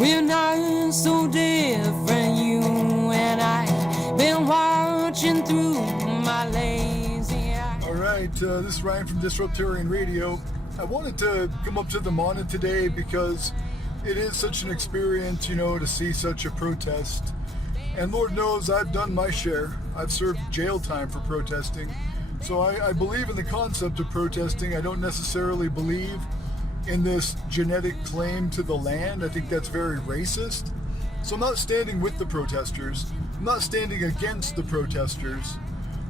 We're not so different, you and I. Been watching through my lazy eye. All right, this is Ryan from Disruptarian Radio. I wanted to come up to the Mauna today because it is such an experience, you know, to see such a protest. And Lord knows I've done my share. I've served jail time for protesting. So I believe in the concept of protesting. I don't necessarily believe in this genetic claim to the land. I think that's very racist. So I'm not standing with the protesters. I'm not standing against the protesters.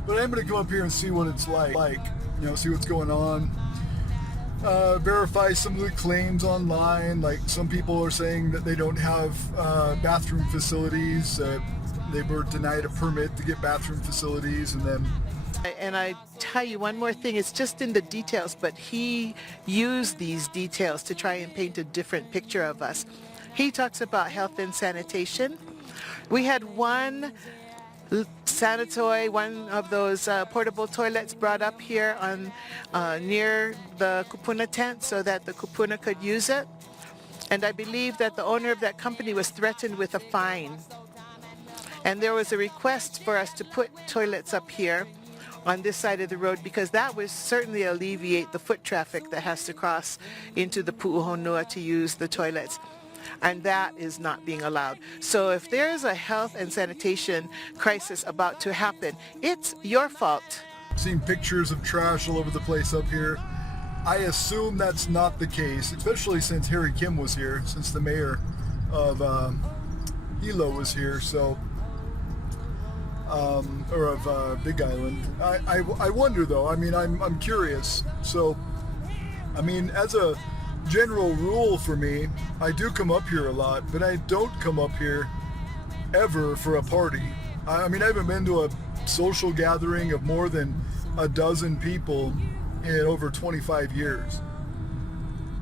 But I am going to come up here and see what it's like, you know, see what's going on. Verify some of the claims online. Like some people are saying that they don't have bathroom facilities. They were denied a permit to get bathroom facilities, and I tell you one more thing, it's just in the details, but he used these details to try and paint a different picture of us. He talks about health and sanitation. We had one sanitoi, one of those portable toilets brought up here on near the kupuna tent so that the kupuna could use it. And I believe that the owner of that company was threatened with a fine. And there was a request for us to put toilets up here on this side of the road because that would certainly alleviate the foot traffic that has to cross into the Pu'uhonua to use the toilets. And that is not being allowed. So if there is a health and sanitation crisis about to happen, it's your fault. Seeing pictures of trash all over the place up here. I assume that's not the case, especially since Harry Kim was here, since the mayor of Hilo was here, so or of Big Island. I wonder though, I mean, I'm curious. So, I mean, as a general rule for me, I do come up here a lot, but I don't come up here ever for a party. I mean, I haven't been to a social gathering of more than a dozen people in over 25 years.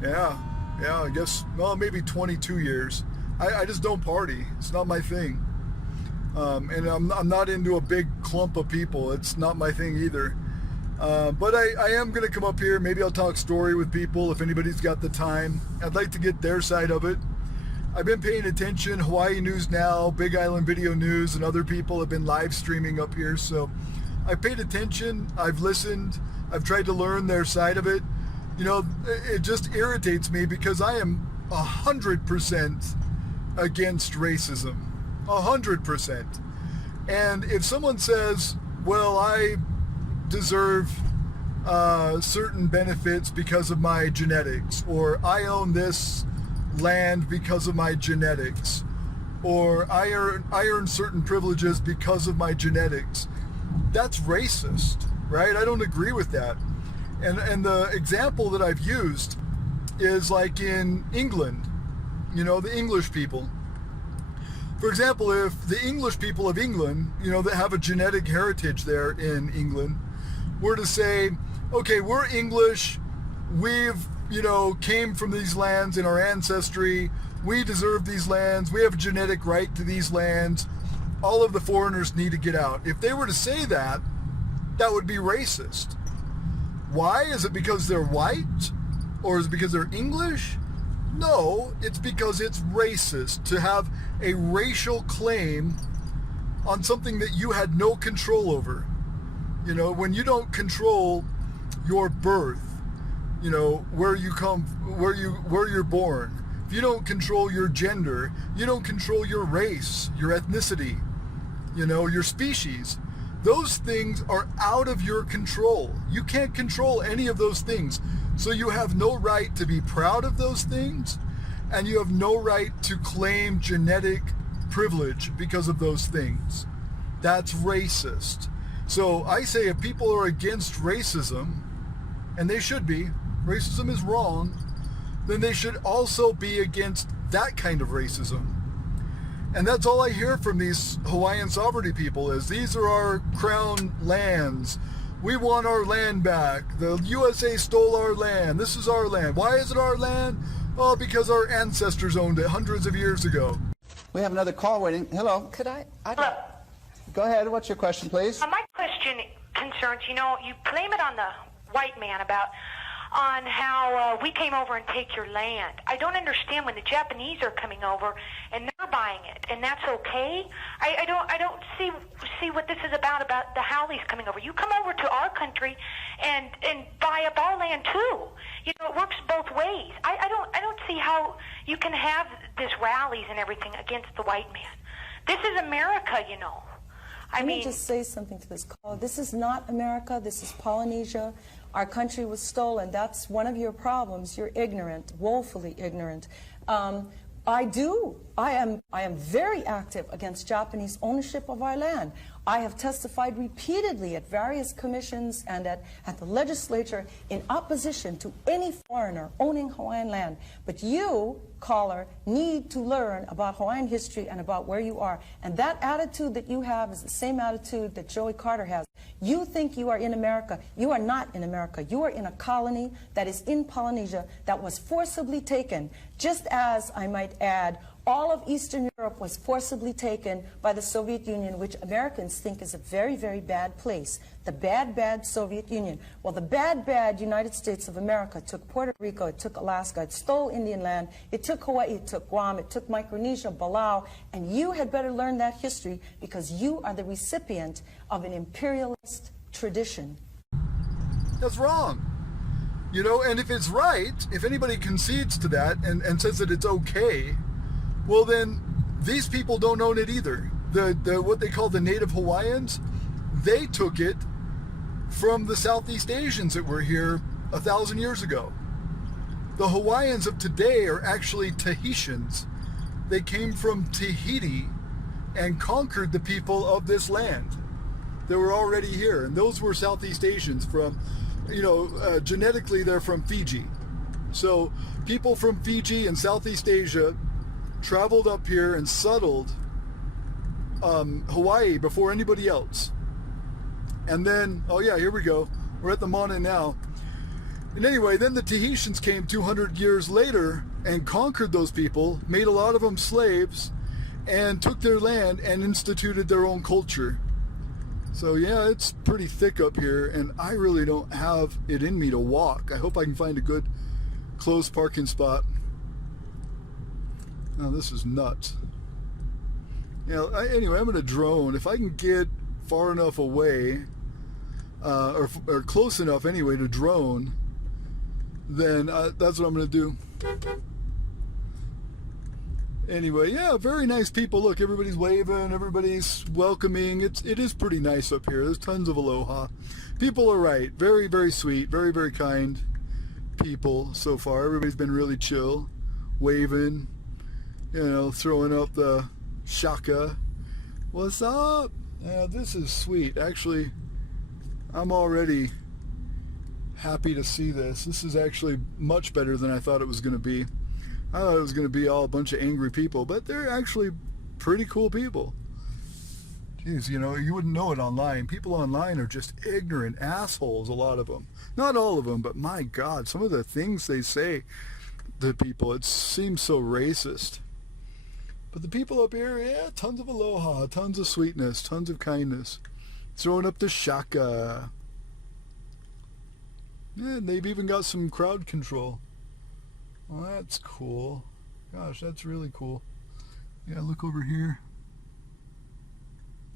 Yeah, I guess, well, maybe 22 years. I just don't party. It's not my thing. And I'm not into a big clump of people. It's not my thing either. But I am going to come up here. Maybe I'll talk story with people if anybody's got the time. I'd like to get their side of it. I've been paying attention. Hawaii News Now, Big Island Video News, and other people have been live streaming up here. So I've paid attention. I've listened. I've tried to learn their side of it. You know, it just irritates me because I am 100% against racism. 100%. And if someone says, well, I deserve certain benefits because of my genetics, or I own this land because of my genetics, or I earn certain privileges because of my genetics, that's racist, right? I don't agree with that. And the example that I've used is like in England, you know, the English people. For example, if the English people of England, you know, that have a genetic heritage there in England, were to say, okay, we're English, we've, you know, came from these lands in our ancestry, we deserve these lands, we have a genetic right to these lands, all of the foreigners need to get out. If they were to say that, that would be racist. Why? Is it because they're white? Or is it because they're English? No, it's because it's racist to have a racial claim on something that you had no control over. You know, when you don't control your birth, you know, where you come, where you're born, if you don't control your gender, you don't control your race, your ethnicity, you know, your species. Those things are out of your control. You can't control any of those things. So you have no right to be proud of those things, and you have no right to claim genetic privilege because of those things. That's racist. So I say if people are against racism, and they should be, racism is wrong, then they should also be against that kind of racism. And that's all I hear from these Hawaiian sovereignty people is, these are our crown lands. We want our land back. The USA stole our land. This is our land. Why is it our land? Well, because our ancestors owned it hundreds of years ago. We have another call waiting. Hello. Could I? Hello. Go ahead. What's your question, please? My question concerns, you know, you blame it on the white man about on how we came over and take your land. I don't understand when the Japanese are coming over and they're buying it, and that's okay. I don't see what this is about the Howleys coming over. You come over to our country and buy up our land too. You know, it works both ways. I don't see how you can have this rallies and everything against the white man. This is America, you know. Let me just say something to this caller. This is not America. This is Polynesia. Our country was stolen. That's one of your problems. You're ignorant, woefully ignorant. I am very active against Japanese ownership of our land. I have testified repeatedly at various commissions and at the legislature in opposition to any foreigner owning Hawaiian land. But you, caller, need to learn about Hawaiian history and about where you are. And that attitude that you have is the same attitude that Joey Carter has. You think you are in America. You are not in America. You are in a colony that is in Polynesia that was forcibly taken, just as, I might add, all of Eastern Europe was forcibly taken by the Soviet Union, which Americans think is a very, very bad place. The bad, bad Soviet Union. Well, the bad, bad United States of America took Puerto Rico, it took Alaska, it stole Indian land, it took Hawaii, it took Guam, it took Micronesia, Palau, and you had better learn that history because you are the recipient of an imperialist tradition. That's wrong. You know, and if it's right, if anybody concedes to that and says that it's okay, well then these people don't own it either. The what they call the Native Hawaiians, they took it from the Southeast Asians that were here 1,000 years ago. The Hawaiians of today are actually Tahitians. They came from Tahiti and conquered the people of this land. They were already here, and those were Southeast Asians from, you know, genetically they're from Fiji. So people from Fiji and Southeast Asia traveled up here and settled Hawaii before anybody else. And then, oh yeah, here we go. We're at the Mauna now. And anyway, then the Tahitians came 200 years later and conquered those people, made a lot of them slaves, and took their land and instituted their own culture. So yeah, it's pretty thick up here, and I really don't have it in me to walk. I hope I can find a good close parking spot. Now this is nuts. You know, anyway, I'm going to drone. If I can get far enough away, or close enough anyway to drone, then that's what I'm going to do. Anyway, yeah, very nice people. Look, everybody's waving, everybody's welcoming. It is pretty nice up here. There's tons of aloha. People are right. Very, very sweet. Very, very kind people so far. Everybody's been really chill, waving, you know, throwing up the shaka. What's up? Yeah, this is sweet. Actually, I'm already happy to see this. This is actually much better than I thought it was going to be. I thought it was going to be all a bunch of angry people, but they're actually pretty cool people. Jeez, you know, you wouldn't know it online. People online are just ignorant assholes, a lot of them. Not all of them, but my God, some of the things they say to people, it seems so racist. But the people up here, yeah, tons of aloha, tons of sweetness, tons of kindness. Throwing up the shaka. Yeah, they've even got some crowd control. Well, that's cool. Gosh, that's really cool. Yeah, look over here.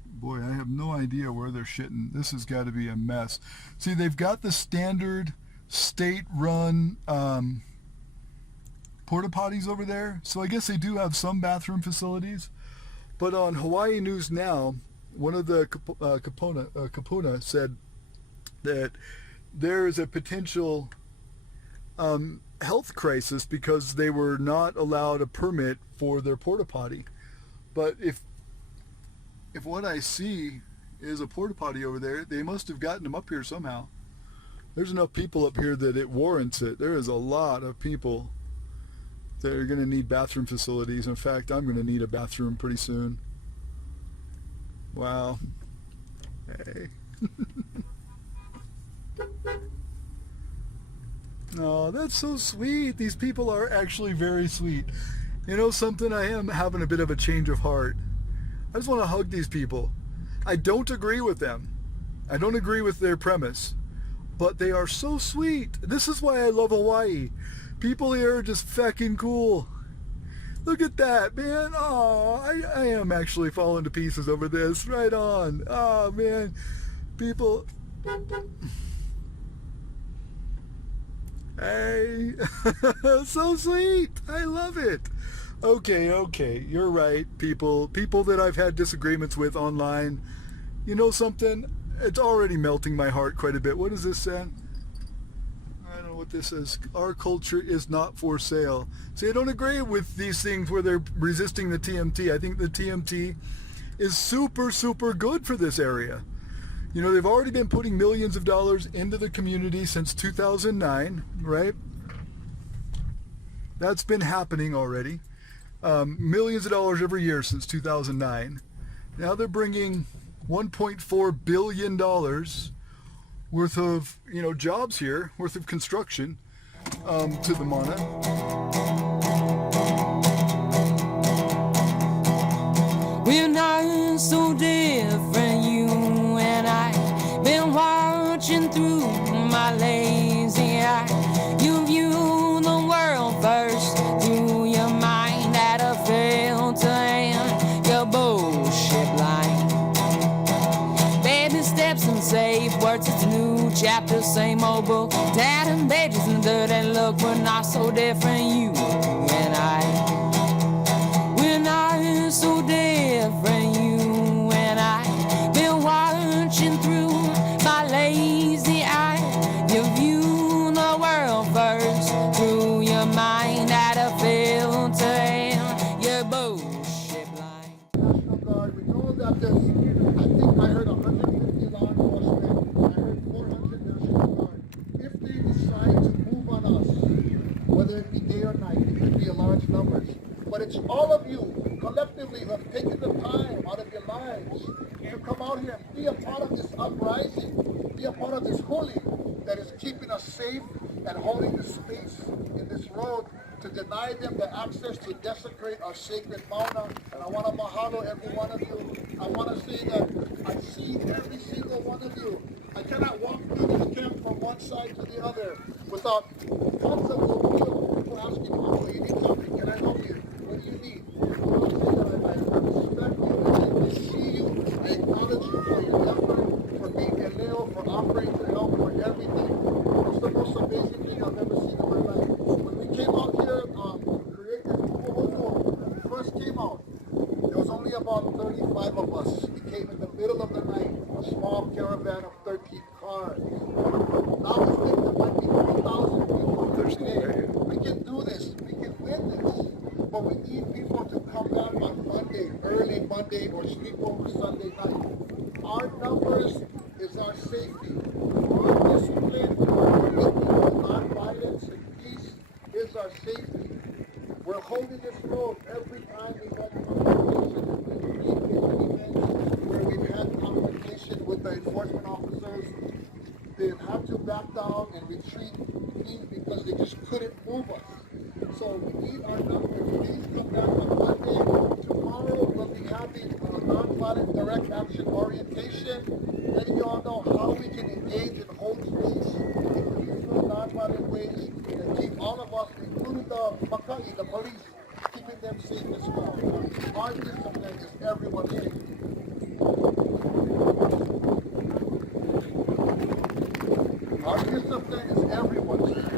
Boy, I have no idea where they're shitting. This has got to be a mess. See, they've got the standard state-run porta potties over there. So I guess they do have some bathroom facilities. But on Hawaii News Now, one of the kapuna said that there is a potential health crisis because they were not allowed a permit for their porta potty. But if what I see is a porta potty over there, they must have gotten them up here somehow. There's enough people up here that it warrants it. There is a lot of people that are going to need bathroom facilities. In fact, I'm going to need a bathroom pretty soon. Wow. Hey. Oh, that's so sweet. These people are actually very sweet. You know something? I am having a bit of a change of heart. I just want to hug these people. I don't agree with them. I don't agree with their premise. but they are so sweet. This is why I love Hawaii. People here are just fucking cool. Look at that, man. Oh, I am actually falling to pieces over this. Right on. Oh, man. People. Hey. So sweet. I love it. Okay. You're right, people. People that I've had disagreements with online. You know something? It's already melting my heart quite a bit. What does this say? I don't know what this is. Our culture is not for sale. See, I don't agree with these things where they're resisting the TMT. I think the TMT is super, super good for this area. You know, they've already been putting millions of dollars into the community since 2009, right? That's been happening already. Millions of dollars every year since 2009. Now they're bringing $1.4 billion worth of, jobs here, worth of construction to the Mauna. We're not so different, you and I. Been watching through my lazy eye. You view the world first through your mind at a filter and your bullshit line. Baby steps and safe words, it's a new chapter, same old book. Tattered pages and dirty look, we're not so different, you and I. We're not so different, you and I. Been watching through my lazy eye. You view the world first through your mind at a filter and your bullshit line. National Guard, we know that there's, I think I heard 150 law enforcement, I heard 400 National Guard. If they decide to move on us, whether it be day or night, it could be a large numbers. But it's all of you collectively who have taken the time out of your lives to come out here and be a part of this uprising, be a part of this holy that is keeping us safe and holding the space in this road to deny them the access to desecrate our sacred Mauna. And I want to mahalo every one of you. I want to say that I see every single one of you. I cannot walk through this camp from one side to the other without tons of people asking, oh, you need something, can I help you? What do you need? I want to say that I respect you, I see you, I acknowledge you for your effort, for being a Leo, for offering to help, for everything. It's the most amazing thing I've ever seen in my life. When we came out here, created when we first came out, there was only about 35 of us. We came in the middle of the night, a small caravan of 13 cars. Now we think there might be 3,000 people here today. We can do this, we can win this. But we need people to come back on Monday, early Monday, or sleep over Sunday night. Our numbers is our safety. Our discipline, non-violence and peace is our safety. We're holding this road every time we went confrontation where we've had confrontation with the enforcement officers. They've had to back down and retreat because they just couldn't move us. So we need our numbers. Please come back on Monday. Tomorrow we'll be having nonviolent direct action orientation, letting you all know how we can engage and hold space in peaceful, nonviolent ways and keep all of us, including the Makai, the police, keeping them safe as well. Our discipline is everyone's safety. Our discipline is everyone's safety.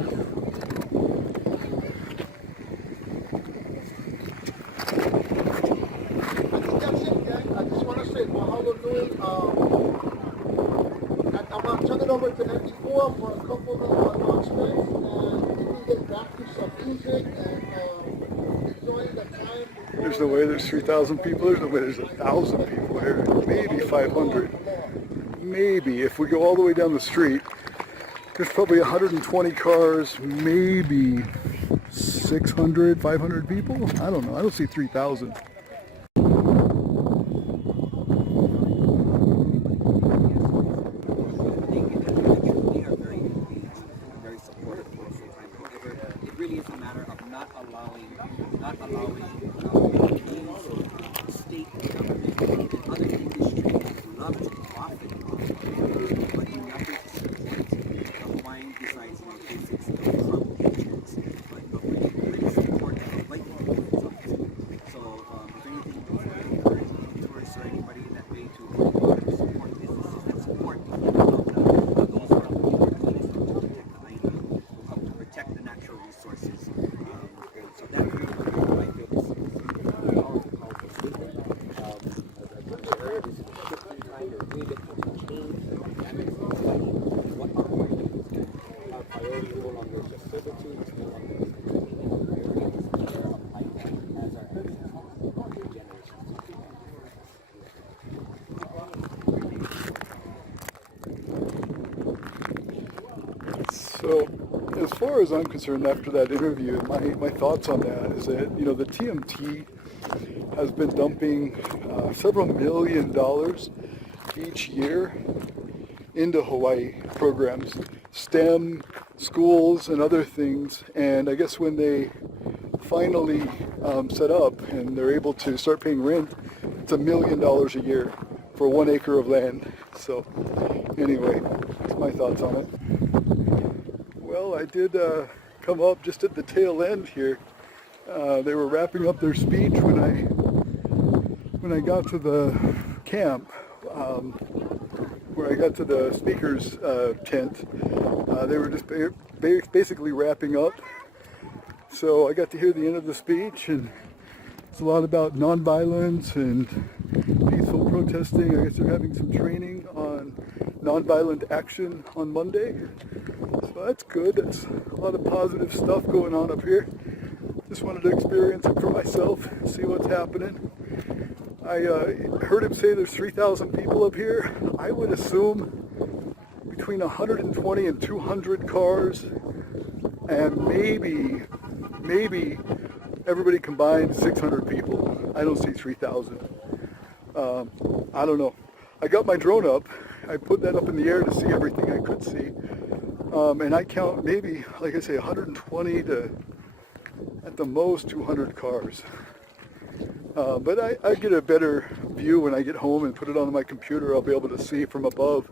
I'm going to turn it over to ND4 for a couple of announcements, and we can get back to some music and enjoying the time. There's no way there's 3,000 people. There's no way there's 1,000 people here. Maybe 500. Maybe. If we go all the way down the street, there's probably 120 cars, maybe 600, 500 people. I don't know. I don't see 3,000. State government and other industries love to profit off of it, but nothing to support So, as far as I'm concerned, after that interview, my thoughts on that is that, you know, the TMT has been dumping several $1 million each year into Hawaii programs, STEM, schools, and other things. And I guess when they finally set up and they're able to start paying rent, it's $1 million a year for 1 acre of land. So anyway, that's my thoughts on it. Well, I did come up just at the tail end here. They were wrapping up their speech when I got to the camp, where I got to the speaker's tent. They were just basically wrapping up. So I got to hear the end of the speech, and it's a lot about nonviolence and peaceful protesting. I guess they're having some training on nonviolent action on Monday. So that's good. That's a lot of positive stuff going on up here. Just wanted to experience it for myself, see what's happening. I heard him say there's 3,000 people up here. I would assume between 120 and 200 cars, and maybe everybody combined 600 people. I don't see 3,000. I don't know. I got my drone up. I put that up in the air to see everything I could see. And I count maybe, like I say, 120 to at the most 200 cars. But I get a better view when I get home and put it on my computer. I'll be able to see from above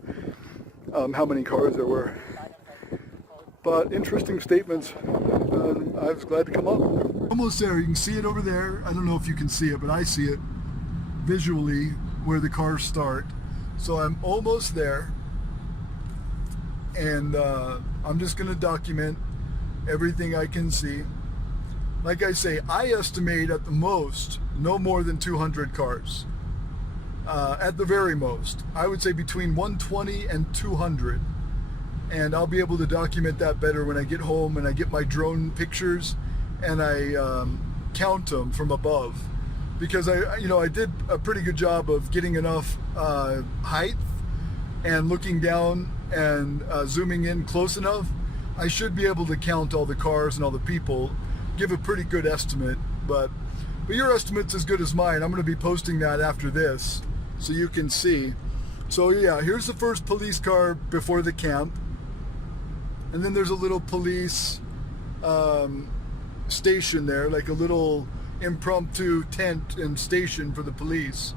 how many cars there were. But interesting statements. I was glad to come up. Almost there. You can see it over there. I don't know if you can see it, but I see it visually where the cars start. So I'm almost there. And I'm just going to document everything I can see. Like I say, I estimate at the most no more than 200 cars. At the very most. I would say between 120 and 200. And I'll be able to document that better when I get home and I get my drone pictures and I count them from above. Because I did a pretty good job of getting enough height and looking down and zooming in close enough. I should be able to count all the cars and all the people, give a pretty good estimate, but your estimate's as good as mine. I'm going to be posting that after this so you can see. So yeah, here's the first police car before the camp, and then there's a little police station there, like a little impromptu tent and station for the police.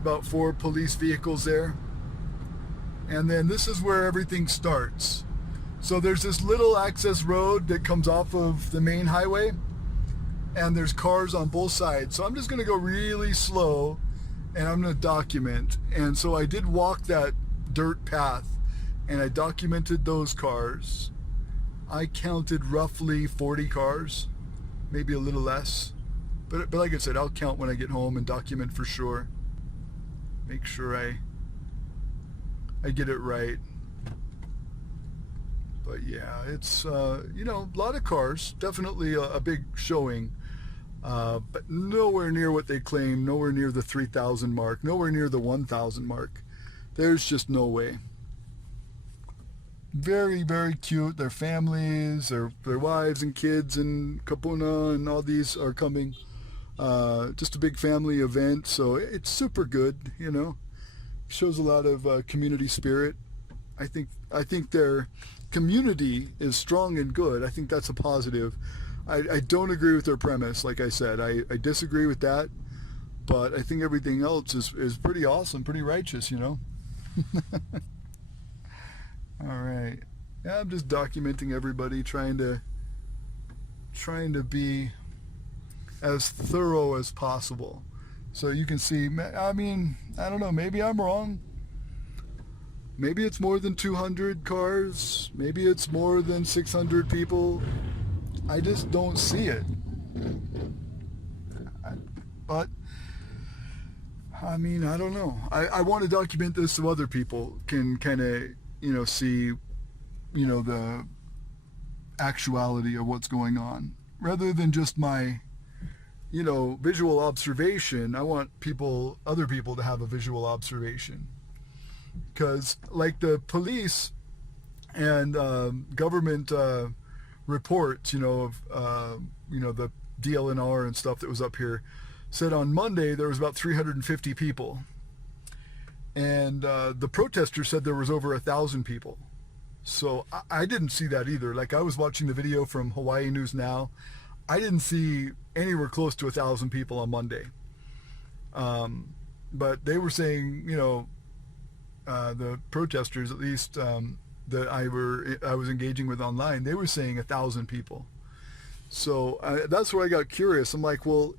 About 4 police vehicles there. And then this is where everything starts. So there's this little access road that comes off of the main highway, and there's cars on both sides. So I'm just going to go really slow, and I'm going to document. And so I did walk that dirt path, and I documented those cars. I counted roughly 40 cars, maybe a little less. But like I said, I'll count when I get home and document for sure. Make sure I get it right. But yeah, it's, a lot of cars. Definitely a big showing. But nowhere near what they claim. Nowhere near the 3,000 mark. Nowhere near the 1,000 mark. There's just no way. Very, very cute. Their families, their wives and kids and kapuna and all these are coming. Just a big family event. So it's super good, Shows a lot of community spirit. I think their community is strong and good. I think that's a positive. I don't agree with their premise, like I said. I disagree with that, but I think everything else is pretty awesome, pretty righteous, All right. Yeah, I'm just documenting everybody, trying to be as thorough as possible. So you can see, I don't know, maybe I'm wrong. Maybe it's more than 200 cars. Maybe it's more than 600 people. I just don't see it. But, I don't know. I want to document this so other people can kind of, see, the actuality of what's going on. Rather than just my, visual observation, I want other people to have a visual observation. Because, like the police And government reports, of the DLNR and stuff that was up here, said on Monday there was about 350 people. And the protesters said there was over 1,000 people. So I didn't see that either. Like, I was watching the video from Hawaii News Now. I didn't see anywhere close to 1,000 people on Monday. But they were saying, the protesters, at least that I was engaging with online, they were saying 1,000 people. So that's where I got curious. I'm like, well,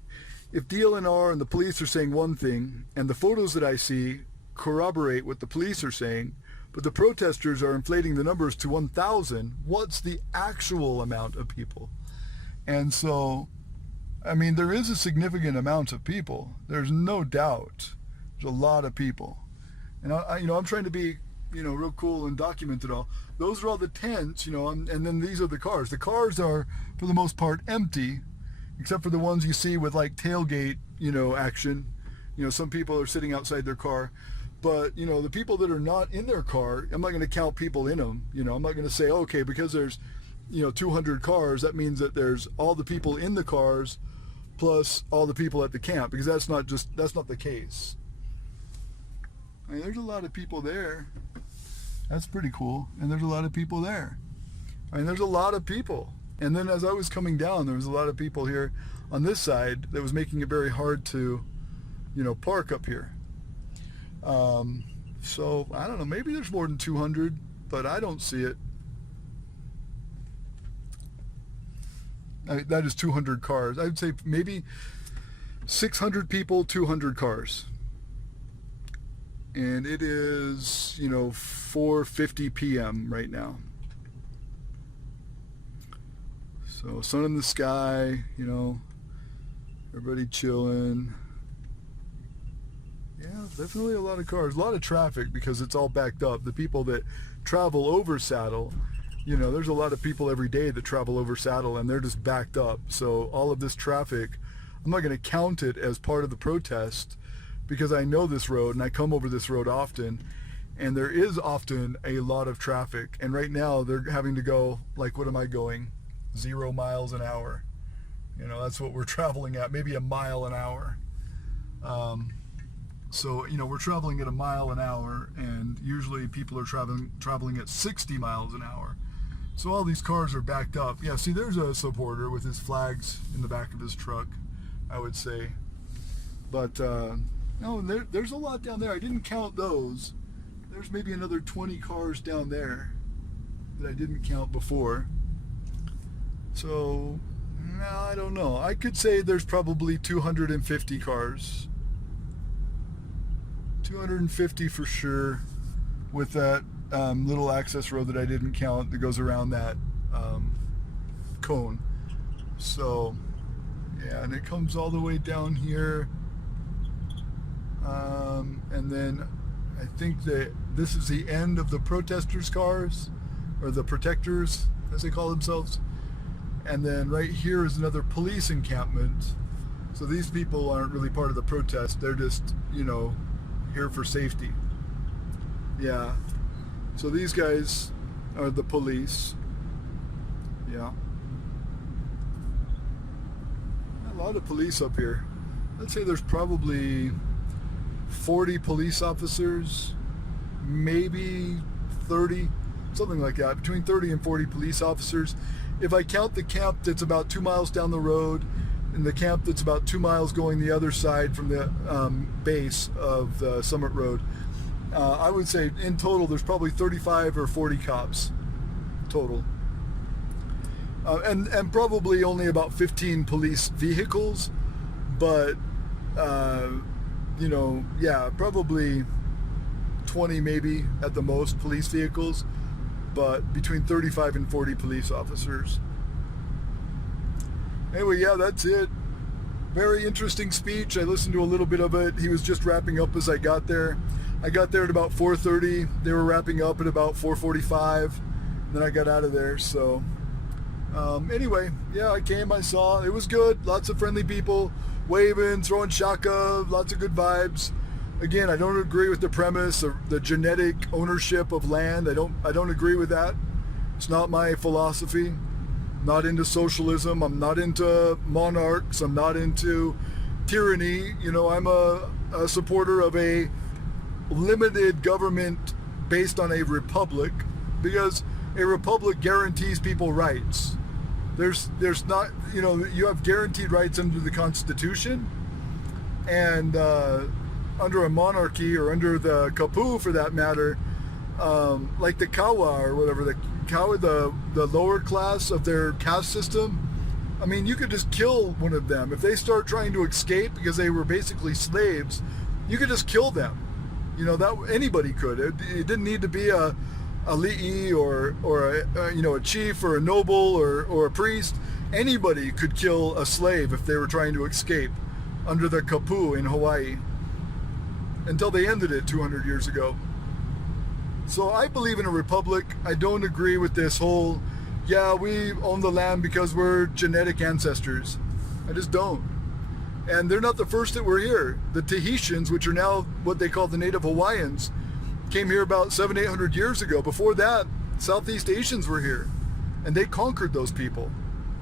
if DLNR and the police are saying one thing, and the photos that I see corroborate what the police are saying, but the protesters are inflating the numbers to 1,000, what's the actual amount of people? And so, I mean, there is a significant amount of people. There's no doubt. There's a lot of people. And I'm trying to be, real cool and document it all. Those are all the tents, and then these are the cars. The cars are, for the most part, empty, except for the ones you see with like tailgate, action. Some people are sitting outside their car. But, the people that are not in their car, I'm not going to count people in them. I'm not going to say, okay, because there's, 200 cars, that means that there's all the people in the cars plus all the people at the camp, because that's not the case. I mean, there's a lot of people there. That's pretty cool. And there's a lot of people there. I mean, there's a lot of people. And then as I was coming down, there was a lot of people here on this side that was making it very hard to, park up here. So I don't know, maybe there's more than 200, but I don't see it. That is 200 cars. I would say maybe 600 people, 200 cars. And it is, 4:50 p.m. right now. So sun in the sky, everybody chilling. Yeah, definitely a lot of cars, a lot of traffic because it's all backed up. The people that travel over Saddle, there's a lot of people every day that travel over Saddle and they're just backed up. So all of this traffic, I'm not going to count it as part of the protest because I know this road and I come over this road often, and there is often a lot of traffic. And right now they're having to go, like, what am I going? 0 miles an hour. That's what we're traveling at, maybe 1 mile an hour. So, we're traveling at 1 mile an hour, and usually people are traveling at 60 miles an hour. So all these cars are backed up. Yeah, see, there's a supporter with his flags in the back of his truck, I would say. But, no, there's a lot down there. I didn't count those. There's maybe another 20 cars down there that I didn't count before. So, no, I don't know. I could say there's probably 250 cars. 250 for sure, with that little access road that I didn't count that goes around that cone. So, yeah, and it comes all the way down here. And then I think that this is the end of the protesters' cars, or the protectors, as they call themselves. And then right here is another police encampment. So these people aren't really part of the protest. They're just, here for safety. Yeah. So these guys are the police. Yeah. A lot of police up here. Let's say there's probably 40 police officers, maybe 30, something like that, between 30 and 40 police officers. If I count the camp that's about 2 miles down the road and the camp that's about 2 miles going the other side from the base of the Summit Road, I would say in total there's probably 35 or 40 cops total. And probably only about 15 police vehicles, but yeah, probably 20 maybe at the most police vehicles, but between 35 and 40 police officers. Anyway, yeah, that's it. Very interesting speech. I listened to a little bit of it. He was just wrapping up as I got there. I got there at about 4:30. They were wrapping up at about 4:45. Then I got out of there. So anyway, yeah, I came, I saw. It was good. Lots of friendly people, waving, throwing shaka, lots of good vibes. again, I don't agree with the premise of the genetic ownership of land. I don't agree with that. It's not my philosophy. I'm not into socialism. I'm not into monarchs. I'm not into tyranny. You know, I'm a supporter of a limited government based on a republic, because a republic guarantees people rights. There's not, you know, you have guaranteed rights under the Constitution, and under a monarchy, or under the kapu for that matter, like the kawa or whatever, the kawa, the lower class of their caste system, I mean, you could just kill one of them. If they start trying to escape because they were basically slaves, you could just kill them. You know, that anybody could. It didn't need to be a li'i or you know, a chief or a noble or a priest. Anybody could kill a slave if they were trying to escape under the kapu in Hawaii, until they ended it 200 years ago. So I believe in a republic. I don't agree with this whole, yeah, we own the land because we're genetic ancestors. I just don't. And they're not the first that were here. The Tahitians, which are now what they call the Native Hawaiians, came here about 700-800 years ago. Before that, Southeast Asians were here, and they conquered those people.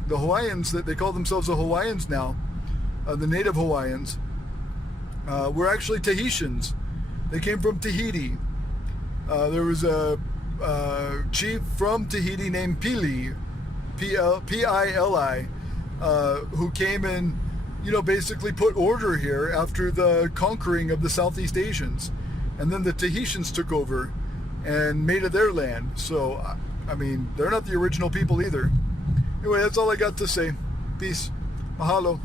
The Hawaiians, that they call themselves the Hawaiians now, the Native Hawaiians, were actually Tahitians. They came from Tahiti. There was a chief from Tahiti named Pili, P-I-L-I, who came and, you know, basically put order here after the conquering of the Southeast Asians. And then the Tahitians took over and made it their land. So, I mean, they're not the original people either. Anyway, that's all I got to say. Peace. Mahalo.